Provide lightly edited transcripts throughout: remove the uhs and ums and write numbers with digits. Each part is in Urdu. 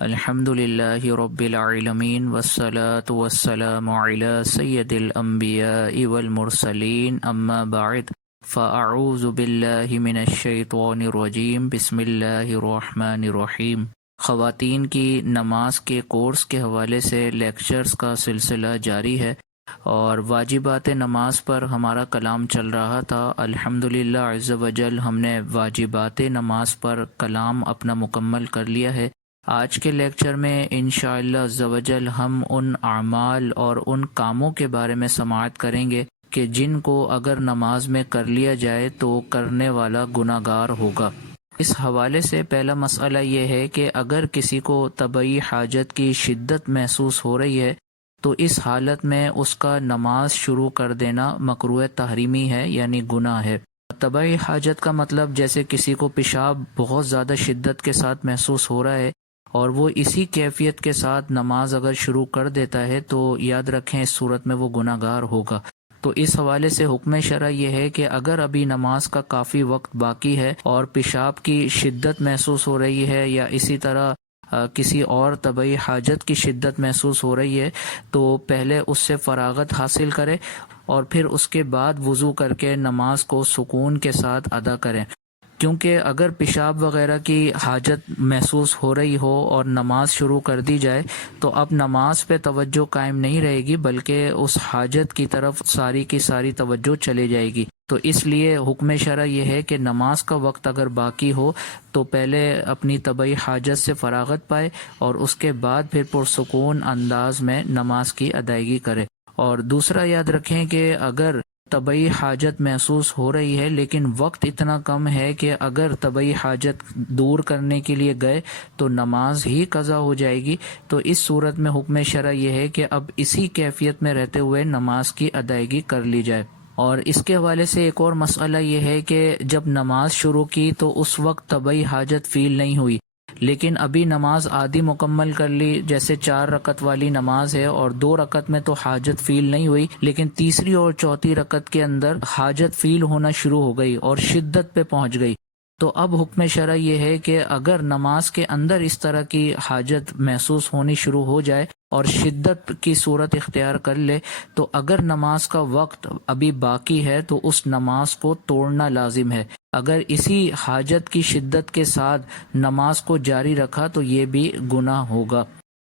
الحمد للہ رب العالمین والصلاة والسلام علی سید الانبیاء والمرسلین اما بعد فاعوذ باللہ من الشیطان الرجیم بسم اللہ الرحمن الرحیم۔ خواتین کی نماز کے کورس کے حوالے سے لیکچرز کا سلسلہ جاری ہے اور واجبات نماز پر ہمارا کلام چل رہا تھا۔ الحمدللہ عز وجل ہم نے واجبات نماز پر کلام اپنا مکمل کر لیا ہے۔ آج کے لیکچر میں انشاءاللہ عز وجل ہم ان اعمال اور ان کاموں کے بارے میں سماعت کریں گے کہ جن کو اگر نماز میں کر لیا جائے تو کرنے والا گناہ گار ہوگا۔ اس حوالے سے پہلا مسئلہ یہ ہے کہ اگر کسی کو طبعی حاجت کی شدت محسوس ہو رہی ہے تو اس حالت میں اس کا نماز شروع کر دینا مکروہ تحریمی ہے، یعنی گناہ ہے۔ طبعی حاجت کا مطلب جیسے کسی کو پیشاب بہت زیادہ شدت کے ساتھ محسوس ہو رہا ہے اور وہ اسی کیفیت کے ساتھ نماز اگر شروع کر دیتا ہے تو یاد رکھیں اس صورت میں وہ گناہ گار ہوگا۔ تو اس حوالے سے حکم شرع یہ ہے کہ اگر ابھی نماز کا کافی وقت باقی ہے اور پیشاب کی شدت محسوس ہو رہی ہے یا اسی طرح کسی اور طبعی حاجت کی شدت محسوس ہو رہی ہے تو پہلے اس سے فراغت حاصل کرے اور پھر اس کے بعد وضو کر کے نماز کو سکون کے ساتھ ادا کریں، کیونکہ اگر پیشاب وغیرہ کی حاجت محسوس ہو رہی ہو اور نماز شروع کر دی جائے تو اب نماز پہ توجہ قائم نہیں رہے گی بلکہ اس حاجت کی طرف ساری کی ساری توجہ چلے جائے گی۔ تو اس لیے حکم شرع یہ ہے کہ نماز کا وقت اگر باقی ہو تو پہلے اپنی طبعی حاجت سے فراغت پائے اور اس کے بعد پھر پرسکون انداز میں نماز کی ادائیگی کرے۔ اور دوسرا یاد رکھیں کہ اگر طبعی حاجت محسوس ہو رہی ہے لیکن وقت اتنا کم ہے کہ اگر طبعی حاجت دور کرنے کے لیے گئے تو نماز ہی قضا ہو جائے گی، تو اس صورت میں حکم شرع یہ ہے کہ اب اسی کیفیت میں رہتے ہوئے نماز کی ادائیگی کر لی جائے۔ اور اس کے حوالے سے ایک اور مسئلہ یہ ہے کہ جب نماز شروع کی تو اس وقت طبعی حاجت فیل نہیں ہوئی لیکن ابھی نماز آدھی مکمل کر لی، جیسے 4 رکعت والی نماز ہے اور 2 رکعت میں تو حاجت فیل نہیں ہوئی لیکن تیسری اور چوتھی رکعت کے اندر حاجت فیل ہونا شروع ہو گئی اور شدت پہ پہنچ گئی۔ تو اب حکم شرع یہ ہے کہ اگر نماز کے اندر اس طرح کی حاجت محسوس ہونی شروع ہو جائے اور شدت کی صورت اختیار کر لے تو اگر نماز کا وقت ابھی باقی ہے تو اس نماز کو توڑنا لازم ہے۔ اگر اسی حاجت کی شدت کے ساتھ نماز کو جاری رکھا تو یہ بھی گناہ ہوگا۔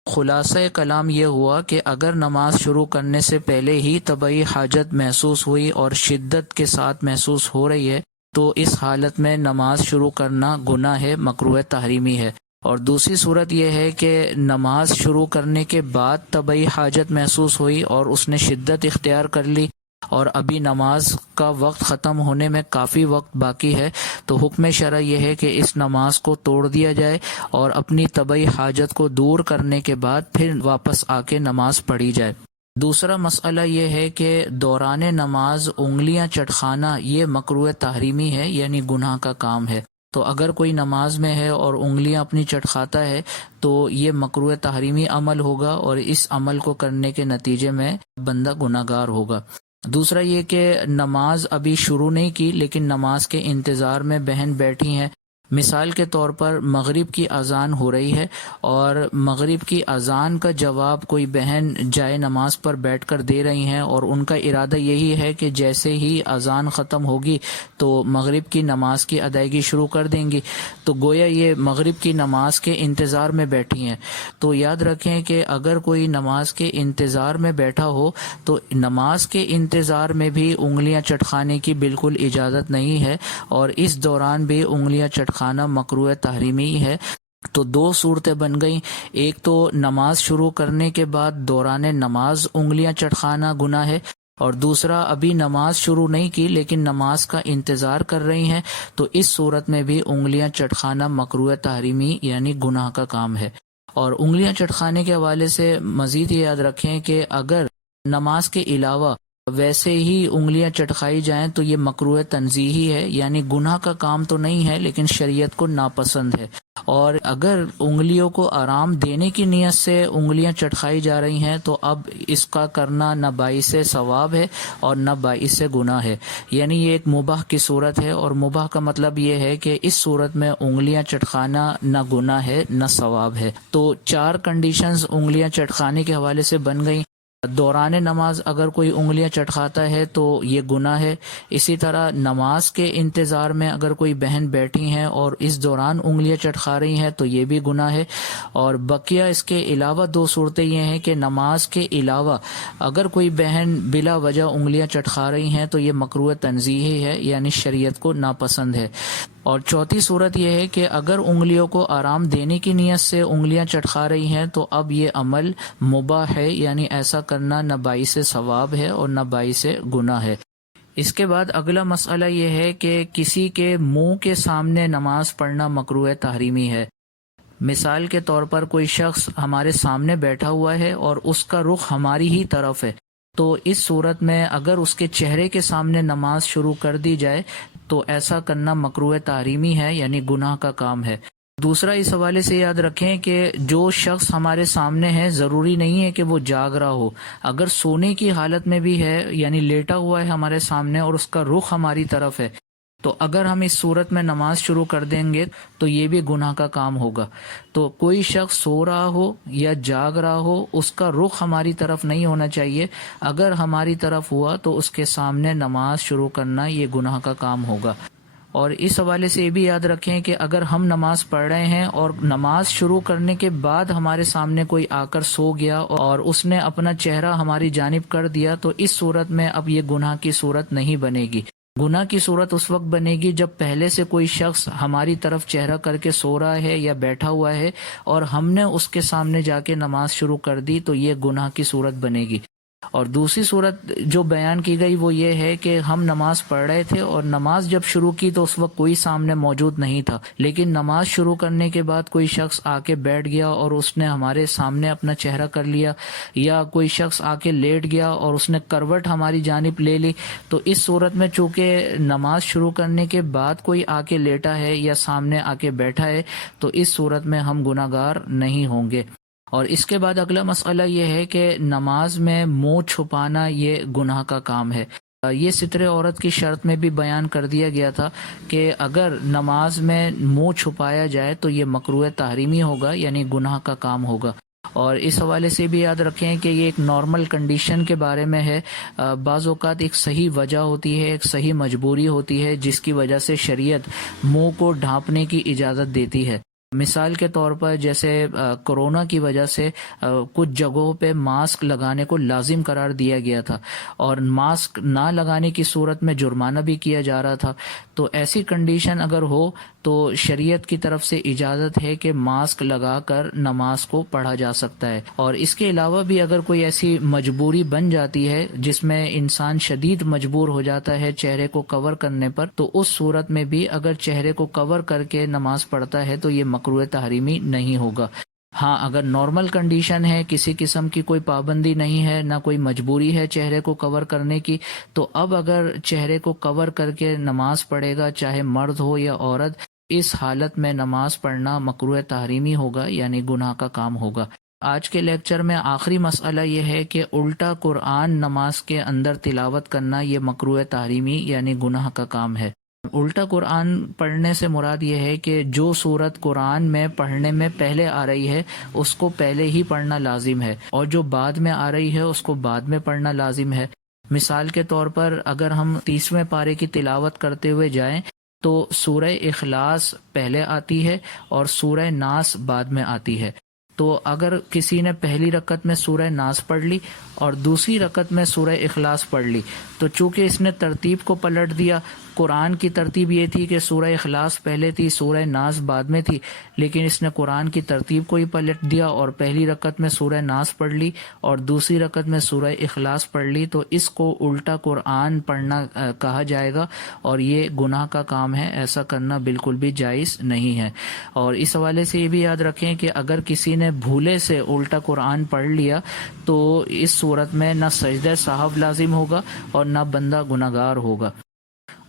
خلاصہ کلام یہ ہوا کہ اگر نماز شروع کرنے سے پہلے ہی طبعی حاجت محسوس ہوئی اور شدت کے ساتھ محسوس ہو رہی ہے تو اس حالت میں نماز شروع کرنا گناہ ہے، مکروہ تحریمی ہے۔ اور دوسری صورت یہ ہے کہ نماز شروع کرنے کے بعد طبعی حاجت محسوس ہوئی اور اس نے شدت اختیار کر لی اور ابھی نماز کا وقت ختم ہونے میں کافی وقت باقی ہے تو حکم شرع یہ ہے کہ اس نماز کو توڑ دیا جائے اور اپنی طبعی حاجت کو دور کرنے کے بعد پھر واپس آ کے نماز پڑھی جائے۔ دوسرا مسئلہ یہ ہے کہ دوران نماز انگلیاں چٹخانا یہ مکروہ تحریمی ہے، یعنی گناہ کا کام ہے۔ تو اگر کوئی نماز میں ہے اور انگلیاں اپنی چٹخاتا ہے تو یہ مکروہ تحریمی عمل ہوگا اور اس عمل کو کرنے کے نتیجے میں بندہ گناہ گار ہوگا۔ دوسرا یہ کہ نماز ابھی شروع نہیں کی لیکن نماز کے انتظار میں بہن بیٹھی ہیں، مثال کے طور پر مغرب کی اذان ہو رہی ہے اور مغرب کی اذان کا جواب کوئی بہن جائے نماز پر بیٹھ کر دے رہی ہیں اور ان کا ارادہ یہی ہے کہ جیسے ہی اذان ختم ہوگی تو مغرب کی نماز کی ادائیگی شروع کر دیں گی، تو گویا یہ مغرب کی نماز کے انتظار میں بیٹھی ہیں۔ تو یاد رکھیں کہ اگر کوئی نماز کے انتظار میں بیٹھا ہو تو نماز کے انتظار میں بھی انگلیاں چٹخانے کی بالکل اجازت نہیں ہے اور اس دوران بھی انگلیاں چٹخانا مکروہ تحریمی ہے۔ تو 2 صورتیں بن گئیں، ایک تو نماز شروع کرنے کے بعد دوران نماز انگلیاں چٹخانا گناہ ہے اور دوسرا ابھی نماز شروع نہیں کی لیکن نماز کا انتظار کر رہی ہیں تو اس صورت میں بھی انگلیاں چٹخانا مکروہ تحریمی یعنی گناہ کا کام ہے۔ اور انگلیاں چٹخانے کے حوالے سے مزید یہ یاد رکھیں کہ اگر نماز کے علاوہ ویسے ہی انگلیاں چٹکائی جائیں تو یہ مکروہ تنزیہی ہے، یعنی گناہ کا کام تو نہیں ہے لیکن شریعت کو ناپسند ہے۔ اور اگر انگلیوں کو آرام دینے کی نیت سے انگلیاں چٹکائی جا رہی ہیں تو اب اس کا کرنا نہ باعث ثواب ہے اور نہ باعث گناہ ہے، یعنی یہ ایک مباح کی صورت ہے، اور مباح کا مطلب یہ ہے کہ اس صورت میں انگلیاں چٹکانا نہ گناہ ہے نہ ثواب ہے۔ تو 4 کنڈیشنز انگلیاں چٹکانے کے حوالے سے بن گئی۔ دوران نماز اگر کوئی انگلیاں چٹکاتا ہے تو یہ گناہ ہے۔ اسی طرح نماز کے انتظار میں اگر کوئی بہن بیٹھی ہیں اور اس دوران انگلیاں چٹکا رہی ہیں تو یہ بھی گناہ ہے۔ اور بقیہ اس کے علاوہ 2 صورتیں یہ ہیں کہ نماز کے علاوہ اگر کوئی بہن بلا وجہ انگلیاں چٹکا رہی ہیں تو یہ مکروہ تنزیہی ہے، یعنی شریعت کو ناپسند ہے۔ اور چوتھی صورت یہ ہے کہ اگر انگلیوں کو آرام دینے کی نیت سے انگلیاں چٹکا رہی ہیں تو اب یہ عمل مباح ہے، یعنی ایسا کرنا نہ باعث ثواب ہے اور نہ باعث گناہ ہے۔ اس کے بعد اگلا مسئلہ یہ ہے کہ کسی کے منہ کے سامنے نماز پڑھنا مکروہ تحریمی ہے۔ مثال کے طور پر کوئی شخص ہمارے سامنے بیٹھا ہوا ہے اور اس کا رخ ہماری ہی طرف ہے، تو اس صورت میں اگر اس کے چہرے کے سامنے نماز شروع کر دی جائے تو ایسا کرنا مکروہ تحریمی ہے، یعنی گناہ کا کام ہے۔ دوسرا اس حوالے سے یاد رکھیں کہ جو شخص ہمارے سامنے ہے ضروری نہیں ہے کہ وہ جاگ رہا ہو، اگر سونے کی حالت میں بھی ہے، یعنی لیٹا ہوا ہے ہمارے سامنے اور اس کا رخ ہماری طرف ہے، تو اگر ہم اس صورت میں نماز شروع کر دیں گے تو یہ بھی گناہ کا کام ہوگا۔ تو کوئی شخص سو رہا ہو یا جاگ رہا ہو، اس کا رخ ہماری طرف نہیں ہونا چاہیے، اگر ہماری طرف ہوا تو اس کے سامنے نماز شروع کرنا یہ گناہ کا کام ہوگا۔ اور اس حوالے سے یہ بھی یاد رکھیں کہ اگر ہم نماز پڑھ رہے ہیں اور نماز شروع کرنے کے بعد ہمارے سامنے کوئی آ کر سو گیا اور اس نے اپنا چہرہ ہماری جانب کر دیا تو اس صورت میں اب یہ گناہ کی صورت نہیں بنے گی۔ گناہ کی صورت اس وقت بنے گی جب پہلے سے کوئی شخص ہماری طرف چہرہ کر کے سو رہا ہے یا بیٹھا ہوا ہے اور ہم نے اس کے سامنے جا کے نماز شروع کر دی، تو یہ گناہ کی صورت بنے گی۔ اور دوسری صورت جو بیان کی گئی وہ یہ ہے کہ ہم نماز پڑھ رہے تھے اور نماز جب شروع کی تو اس وقت کوئی سامنے موجود نہیں تھا، لیکن نماز شروع کرنے کے بعد کوئی شخص آ کے بیٹھ گیا اور اس نے ہمارے سامنے اپنا چہرہ کر لیا، یا کوئی شخص آ کے لیٹ گیا اور اس نے کروٹ ہماری جانب لے لی، تو اس صورت میں چونکہ نماز شروع کرنے کے بعد کوئی آ کے لیٹا ہے یا سامنے آ کے بیٹھا ہے، تو اس صورت میں ہم گناہ گار نہیں ہوں گے۔ اور اس کے بعد اگلا مسئلہ یہ ہے کہ نماز میں منہ چھپانا یہ گناہ کا کام ہے۔ یہ ستر عورت کی شرط میں بھی بیان کر دیا گیا تھا کہ اگر نماز میں منہ چھپایا جائے تو یہ مکروہ تحریمی ہوگا، یعنی گناہ کا کام ہوگا۔ اور اس حوالے سے بھی یاد رکھیں کہ یہ ایک نارمل کنڈیشن کے بارے میں ہے، بعض اوقات ایک صحیح وجہ ہوتی ہے، ایک صحیح مجبوری ہوتی ہے جس کی وجہ سے شریعت منہ کو ڈھانپنے کی اجازت دیتی ہے۔ مثال کے طور پر جیسے کورونا کی وجہ سے کچھ جگہوں پہ ماسک لگانے کو لازم قرار دیا گیا تھا اور ماسک نہ لگانے کی صورت میں جرمانہ بھی کیا جا رہا تھا، تو ایسی کنڈیشن اگر ہو تو شریعت کی طرف سے اجازت ہے کہ ماسک لگا کر نماز کو پڑھا جا سکتا ہے۔ اور اس کے علاوہ بھی اگر کوئی ایسی مجبوری بن جاتی ہے جس میں انسان شدید مجبور ہو جاتا ہے چہرے کو کور کرنے پر، تو اس صورت میں بھی اگر چہرے کو کور کر کے نماز پڑھتا ہے تو یہ مکروہ تحریمی نہیں ہوگا۔ ہاں، اگر نارمل کنڈیشن ہے، کسی قسم کی کوئی پابندی نہیں ہے، نہ کوئی مجبوری ہے چہرے کو کور کرنے کی، تو اب اگر چہرے کو کور کر کے نماز پڑھے گا، چاہے مرد ہو یا عورت، اس حالت میں نماز پڑھنا مکروہ تحریمی ہوگا، یعنی گناہ کا کام ہوگا۔ آج کے لیکچر میں آخری مسئلہ یہ ہے کہ الٹا قرآن نماز کے اندر تلاوت کرنا یہ مکروہ تحریمی یعنی گناہ کا کام ہے۔ الٹا قرآن پڑھنے سے مراد یہ ہے کہ جو سورت قرآن میں پڑھنے میں پہلے آ رہی ہے اس کو پہلے ہی پڑھنا لازم ہے، اور جو بعد میں آ رہی ہے اس کو بعد میں پڑھنا لازم ہے۔ مثال کے طور پر اگر ہم 30ویں پارے کی تلاوت کرتے ہوئے جائیں تو سورہ اخلاص پہلے آتی ہے اور سورہ ناس بعد میں آتی ہے، تو اگر کسی نے پہلی رکعت میں سورہ ناس پڑھ لی اور دوسری رکعت میں سورہ اخلاص پڑھ لی، تو چونکہ اس نے ترتیب کو پلٹ دیا، قرآن کی ترتیب یہ تھی کہ سورہ اخلاص پہلے تھی، سورہ ناس بعد میں تھی، لیکن اس نے قرآن کی ترتیب کو ہی پلٹ دیا اور پہلی رکعت میں سورہ ناس پڑھ لی اور دوسری رکعت میں سورہ اخلاص پڑھ لی، تو اس کو الٹا قرآن پڑھنا کہا جائے گا اور یہ گناہ کا کام ہے، ایسا کرنا بالکل بھی جائز نہیں ہے۔ اور اس حوالے سے یہ بھی یاد رکھیں کہ اگر کسی نے بھولے سے الٹا قرآن پڑھ لیا تو اس صورت میں نہ سجدہ سہو لازم ہوگا اور نہ بندہ گناہگار ہوگا،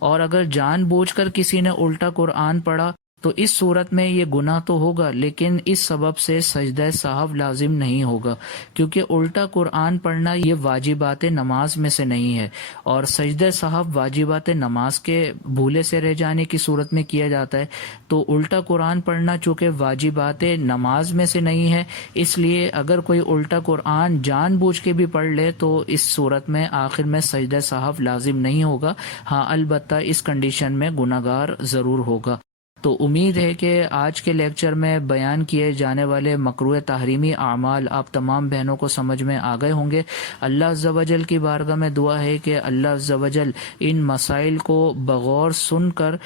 اور اگر جان بوجھ کر کسی نے الٹا قرآن پڑھا تو اس صورت میں یہ گناہ تو ہوگا لیکن اس سبب سے سجدہ سہو لازم نہیں ہوگا، کیونکہ الٹا قرآن پڑھنا یہ واجبات نماز میں سے نہیں ہے، اور سجدہ سہو واجبات نماز کے بھولے سے رہ جانے کی صورت میں کیا جاتا ہے، تو الٹا قرآن پڑھنا چونکہ واجبات نماز میں سے نہیں ہے، اس لیے اگر کوئی الٹا قرآن جان بوجھ کے بھی پڑھ لے تو اس صورت میں آخر میں سجدہ سہو لازم نہیں ہوگا، ہاں البتہ اس کنڈیشن میں گناہگار ضرور ہوگا۔ تو امید ہے کہ آج کے لیکچر میں بیان کیے جانے والے مکروہ تحریمی اعمال آپ تمام بہنوں کو سمجھ میں آ گئے ہوں گے۔ اللہ عز و جل کی بارگاہ میں دعا ہے کہ اللہ عز و جل ان مسائل کو بغور سن کر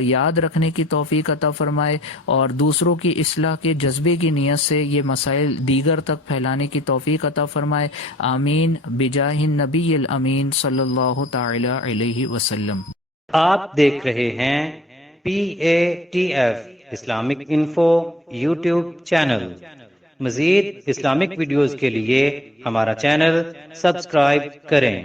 یاد رکھنے کی توفیق عطا فرمائے اور دوسروں کی اصلاح کے جذبے کی نیت سے یہ مسائل دیگر تک پھیلانے کی توفیق عطا فرمائے، آمین بجاہ النبی الامین صلی اللہ تعالی علیہ وسلم۔ آپ دیکھ رہے ہیں PATF Islamic info YouTube channel. مزید اسلامک ویڈیوز کے لیے ہمارا چینل سبسکرائب کریں۔